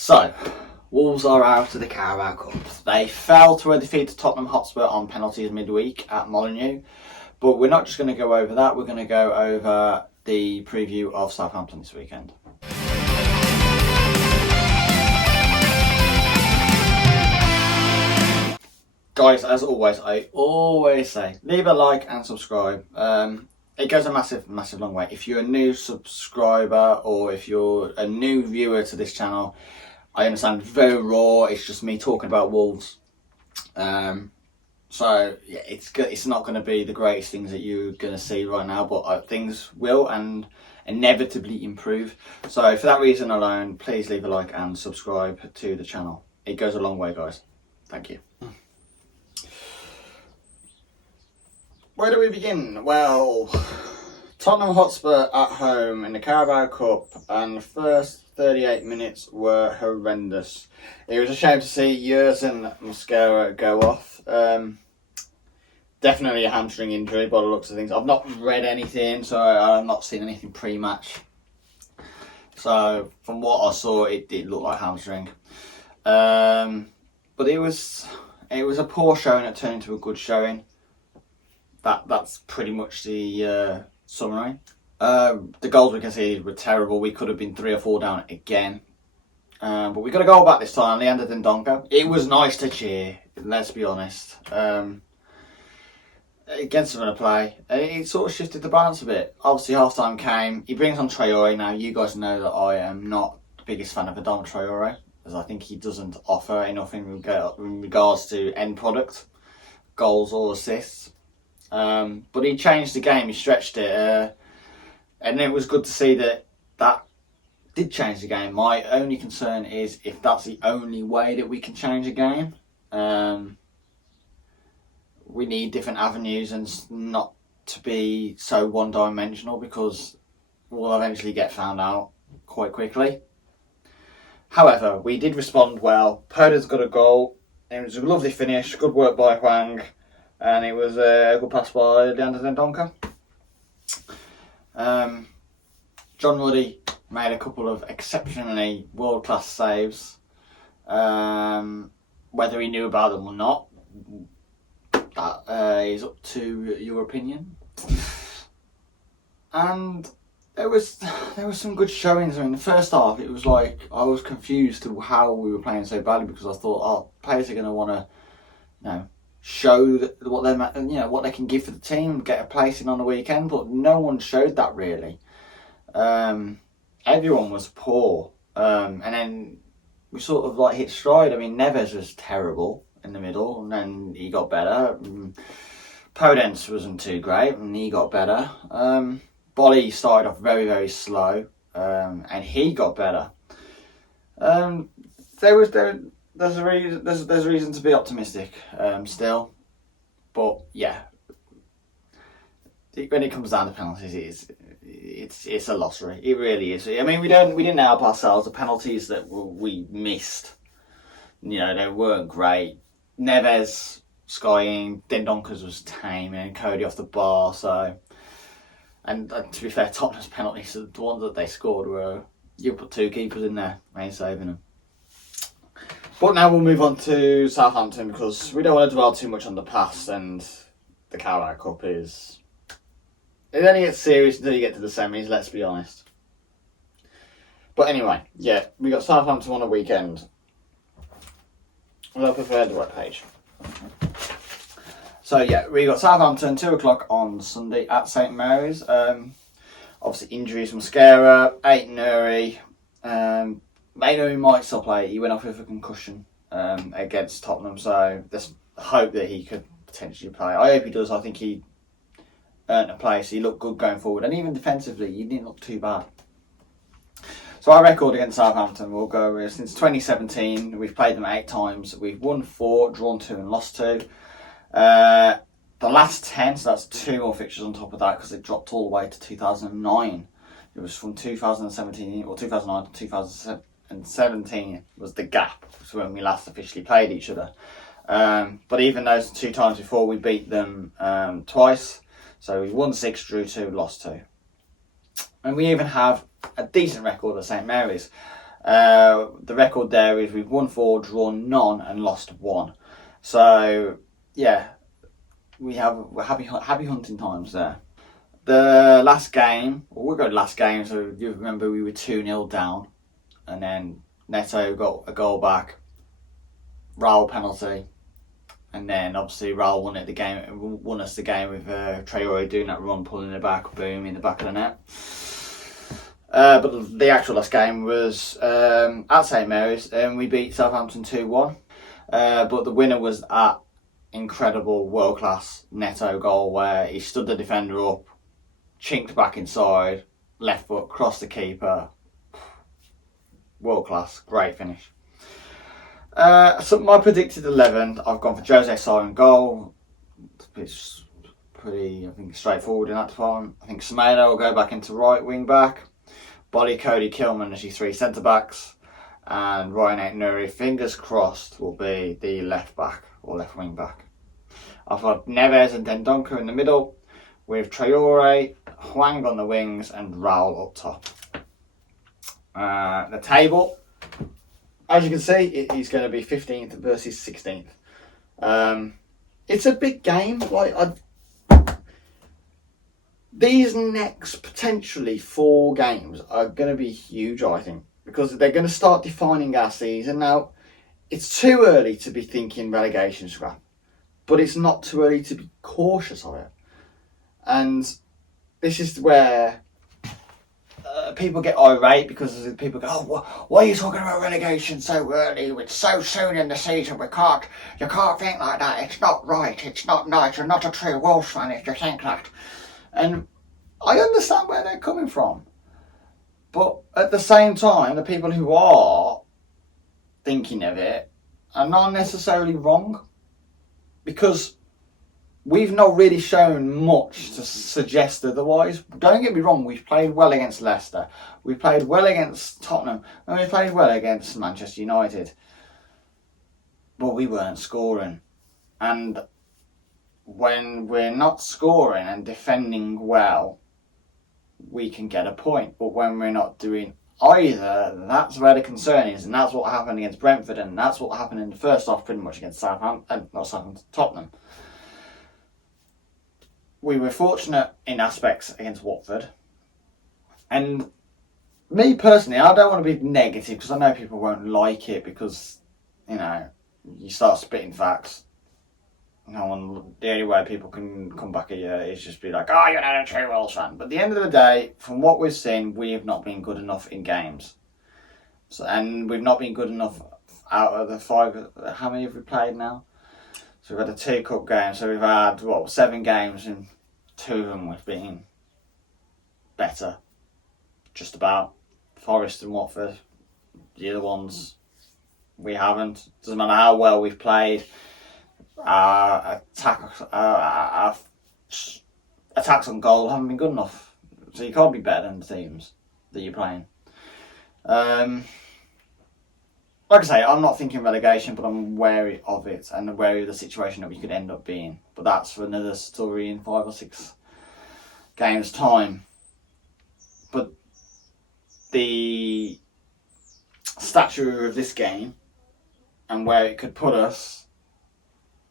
So, Wolves are out of the Carabao Cup. They fell to a defeat to Tottenham Hotspur on penalties midweek at Molineux. But we're not just going to go over that, we're going to go over the preview of Southampton this weekend. Guys, as always, I always say, leave a like and subscribe. It goes a massive long way. If you're a new subscriber or if you're a new viewer to this channel, I understand it's very raw. It's just me talking about Wolves. So yeah, it's good. It's not going to be the greatest things that you're going to see right now, but things will and inevitably improve. So for that reason alone, please leave a like and subscribe to the channel. It goes a long way, guys. Thank you. Where do we begin? Well, Tottenham Hotspur at home in the Carabao Cup, and the first 38 minutes were horrendous. It was a shame to see Jurgen Mosquera go off. Definitely a hamstring injury by the looks of things. I've not read anything, so I've not seen anything pre-match. So from what I saw, it did look like hamstring. But it was a poor showing that turned into a good showing. That's pretty much the summary. The goals we conceded were terrible. We could have been 3 or 4 down again. But we got a goal back this time, Leander Dendoncker. It was nice to cheer, let's be honest. Against him in a play. It sort of shifted the balance a bit. Obviously half time came. He brings on Traore. Now you guys know that I am not the biggest fan of Adama Traore, as I think he doesn't offer enough in regards to end product, goals or assists. But he changed the game, he stretched it, and it was good to see that did change the game. My only concern is if that's the only way that we can change a game. We need different avenues and not to be so one-dimensional, because we'll eventually get found out quite quickly. However, we did respond well. Poda's got a goal. It was a lovely finish, good work by Hwang. And it was a good pass by Leander Dendoncker. John Ruddy made a couple of exceptionally world-class saves. Whether he knew about them or not, that is up to your opinion. And there was some good showings. I mean, the first half, it was like I was confused to how we were playing so badly, because I thought, players are going to want to, show what they can give for the team, get a place in on the weekend, but no one showed that really. Everyone was poor, and then we sort of like hit stride. I mean, Neves was terrible in the middle, and then he got better. Podence wasn't too great, and he got better. Bolly started off very, very slow, and he got better. There's a reason to be optimistic still, but yeah, when it comes down to penalties, it's a lottery. It really is. I mean, we didn't help ourselves. The penalties that we missed, they weren't great. Neves skying, Dendoncker's was tame, and Cody off the bar. So, and to be fair, Tottenham's penalties, the ones that they scored were, you put 2 keepers in there, ain't saving them. But now we'll move on to Southampton, because we don't want to dwell too much on the past, and the Carabao Cup it only gets serious until you get to the semis, let's be honest. But anyway, yeah, we got Southampton on a weekend. Well, I prepared the right page. So yeah, we got Southampton 2 o'clock on Sunday at St Mary's. Obviously injuries from Mosquera, Ait-Nouri. Ait-Nouri might still play. He went off with a concussion against Tottenham, so there's hope that he could potentially play. I hope he does. I think he earned a place. He looked good going forward, and even defensively, he didn't look too bad. So our record against Southampton, we'll go with, since 2017, we've played them 8 times. We've won 4, drawn 2 and lost 2. The last 10, so that's 2 more fixtures on top of that, because it dropped all the way to 2009. It was from 2017, or 2009 to 2017 was the gap to when we last officially played each other. But even those 2 times before, we beat them twice. So we won 6, drew 2, lost 2. And we even have a decent record at St Mary's. The record there is we've won 4, drawn none, and lost 1. So yeah, we're happy hunting times there. The last game, we'll go to last game. So you remember we were 2-0 down, and then Neto got a goal back, Raul penalty, and then obviously Raul won us the game with Traore doing that run, pulling it back, boom, in the back of the net. But the actual last game was at St Mary's, and we beat Southampton 2-1. But the winner was that incredible, world-class Neto goal where he stood the defender up, chinked back inside, left foot, crossed the keeper. World-class, great finish. So my predicted 11, I've gone for Jose Sarr in goal. It's pretty, I think, straightforward in that department. I think Semedo will go back into right wing back. Bolly, Cody, Kilman as your 3 centre backs, and Ryan Aït-Nouri, fingers crossed, will be the left back or left wing back. I've got Neves and Dendoncker in the middle, with Traore, Hwang on the wings, and Raul up top. The table, as you can see, it is going to be 15th versus 16th. It's a big game. These next potentially 4 games are going to be huge, I think, because they're going to start defining our season. Now, it's too early to be thinking relegation scrap, but it's not too early to be cautious of it. And this is where people get irate, because people go, "Oh, why are you talking about relegation so early? It's so soon in the season. You can't think like that. It's not right. It's not nice. You're not a true Wolves fan if you think that." And I understand where they're coming from. But at the same time, the people who are thinking of it are not necessarily wrong. Because we've not really shown much to suggest otherwise. Don't get me wrong, we've played well against Leicester. We've played well against Tottenham. And we've played well against Manchester United. But we weren't scoring. And when we're not scoring and defending well, we can get a point. But when we're not doing either, that's where the concern is. And that's what happened against Brentford. And that's what happened in the first half pretty much against Tottenham. We were fortunate in aspects against Watford. And me personally, I don't want to be negative because I know people won't like it because, you start spitting facts. The only way people can come back at you is just be like, "Oh, you're not a true Wolves fan." But at the end of the day, from what we've seen, we have not been good enough in games. And we've not been good enough out of the 5. How many have we played now? So we've had the 2 cup games. So we've had 7 games, and 2 of them we've been better. Just about. Forest and Watford. The other ones we haven't. Doesn't matter how well we've played. Our attacks on goal haven't been good enough. So you can't be better than the teams that you're playing. Like I say, I'm not thinking relegation, but I'm wary of it and wary of the situation that we could end up being. But that's for another story in 5 or 6 games' time. But the stature of this game and where it could put us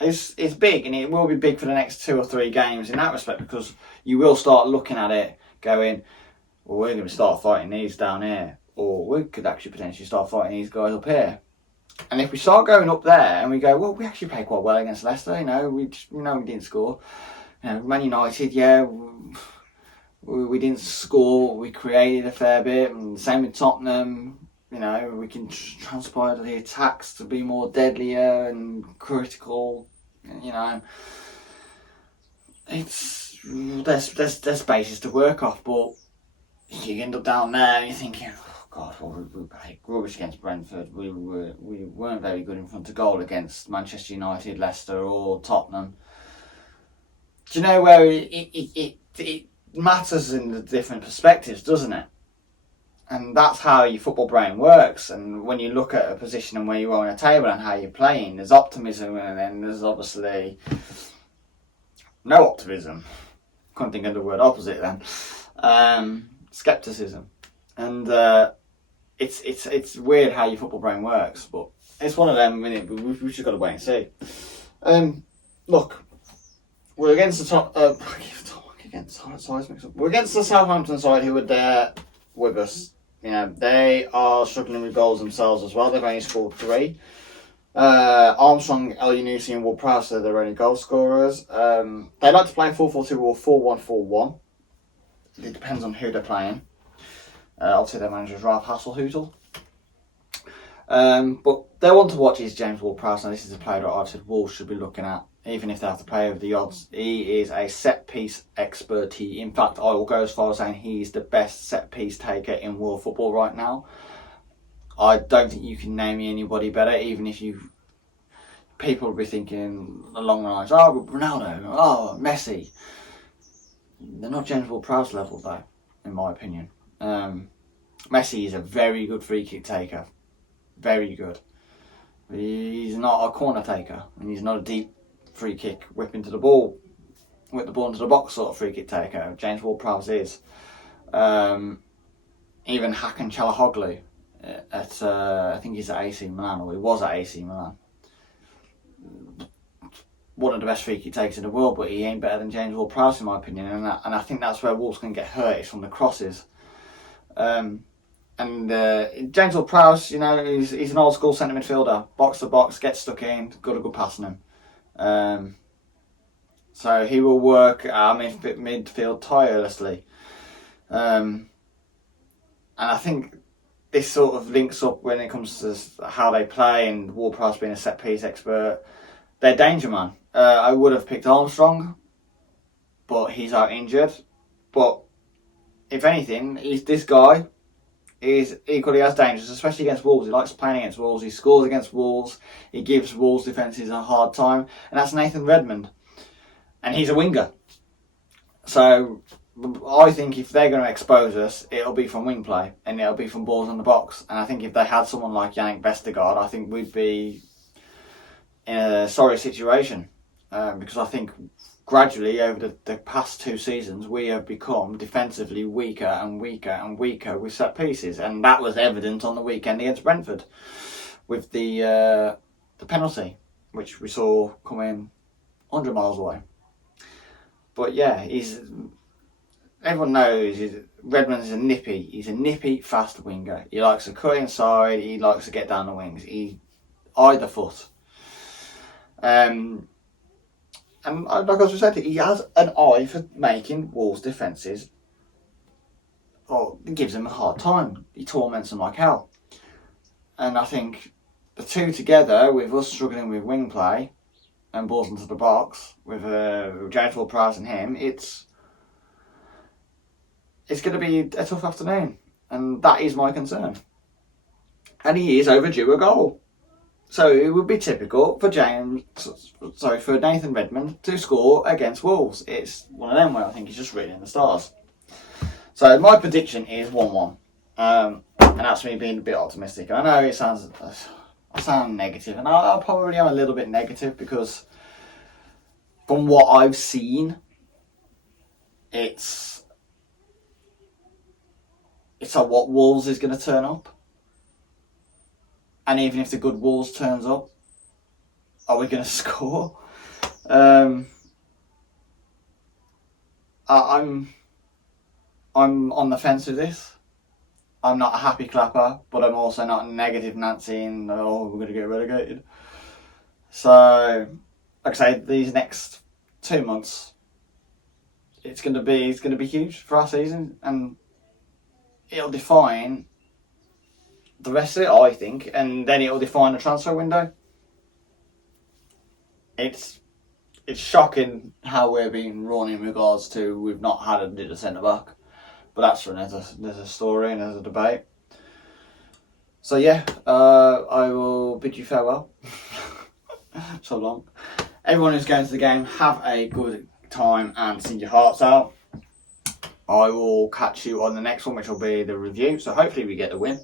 is big, and it will be big for the next 2 or 3 games in that respect, because you will start looking at it going, well, we're going to start fighting these down here, or we could actually potentially start fighting these guys up here. And if we start going up there and we go, well, we actually played quite well against Leicester, we didn't score. Man United, we didn't score, we created a fair bit, and same with Tottenham. We can transpire the attacks to be more deadlier and critical. There's bases to work off, but you end up down there and you're thinking, oh God, we played rubbish against Brentford. We weren't very good in front of goal against Manchester United, Leicester, or Tottenham. Do you know where it matters in the different perspectives, doesn't it? And that's how your football brain works. And when you look at a position and where you are on a table and how you're playing, there's optimism, and then there's obviously no optimism. Couldn't think of the word opposite then. Skepticism. And it's weird how your football brain works, but it's one of them. We've just got to wait and see. Look, we're against the top. We're against the Southampton side who were there with us. They are struggling with goals themselves as well. They've only scored 3. Armstrong, El Yunusi and Ward-Prowse are their only goal scorers. They like to play 4-4-2 or 4-1-4-1. It depends on who they're playing. Obviously their manager is Ralph Hasenhüttl. But their one to watch is James Ward-Prowse, and this is a player that I've said Wolves should be looking at, even if they have to play over the odds. He is a set-piece expert. In fact, I will go as far as saying he's the best set-piece taker in world football right now. I don't think you can name me anybody better, even if people will be thinking along the lines, oh, Ronaldo, oh, Messi. They're not James Ward-Prowse level, though, in my opinion. Messi is a very good free kick taker. Very good. He's not a corner taker, and he's not a deep free kick whip the ball into the box sort of free kick taker. James Ward-Prowse is. Even Hakan Çalhanoğlu at I think he's at AC Milan, or he was at AC Milan. One of the best free kick takers in the world, but he ain't better than James Ward-Prowse in my opinion, and I think that's where Wolves can get hurt, is from the crosses. James Ward-Prowse, he's an old school centre midfielder, box to box, gets stuck in, got a good passing him. So he will work our midfield tirelessly. And I think this sort of links up when it comes to how they play, and Ward-Prowse being a set piece expert. They're danger man. I would have picked Armstrong, but he's out injured. But if anything, this guy is equally as dangerous, especially against Wolves. He likes playing against Wolves. He scores against Wolves. He gives Wolves defences a hard time, and that's Nathan Redmond, and he's a winger. So I think if they're going to expose us, it'll be from wing play, and it'll be from balls in the box. And I think if they had someone like Yannick Vestergaard, I think we'd be in a sorry situation, because I think gradually over the past 2 seasons we have become defensively weaker and weaker and weaker with set pieces, and that was evident on the weekend against Brentford with the penalty, which we saw coming 100 miles away. But yeah, everyone knows Redmond is he's a nippy fast winger. He likes to cut inside, he likes to get down the wings, either foot. And like I said, he has an eye for making Wolves' defences. It gives them a hard time. He torments them like hell. And I think the two together, with us struggling with wing play and balls into the box, with James Ward-Prowse and him, it's going to be a tough afternoon. And that is my concern. And he is overdue a goal. So it would be typical for Nathan Redmond to score against Wolves. It's one of them where I think he's just reading the stars. So my prediction is 1-1. And that's me being a bit optimistic. I know I sound negative, and I probably am a little bit negative, because from what I've seen, it's like what Wolves is going to turn up. And even if the good Wolves turns up, are we going to score? I'm on the fence with this. I'm not a happy clapper, but I'm also not a negative Nancy and we're going to get relegated. So, like I say, these next 2 months, it's going to be huge for our season, and it'll define the rest of it, I think, and then it'll define the transfer window. It's shocking how we're being run in regards to we've not had a centre back, but that's for another story and another debate. So yeah, I will bid you farewell. So long. Everyone who's going to the game, have a good time and sing your hearts out. I will catch you on the next one, which will be the review. So hopefully we get the win.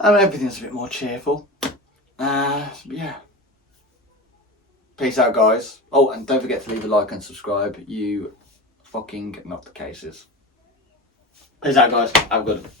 And everything's a bit more cheerful. Yeah. Peace out, guys. Oh, and don't forget to leave a like and subscribe. You fucking nutcases. Peace out, guys. Have a good one.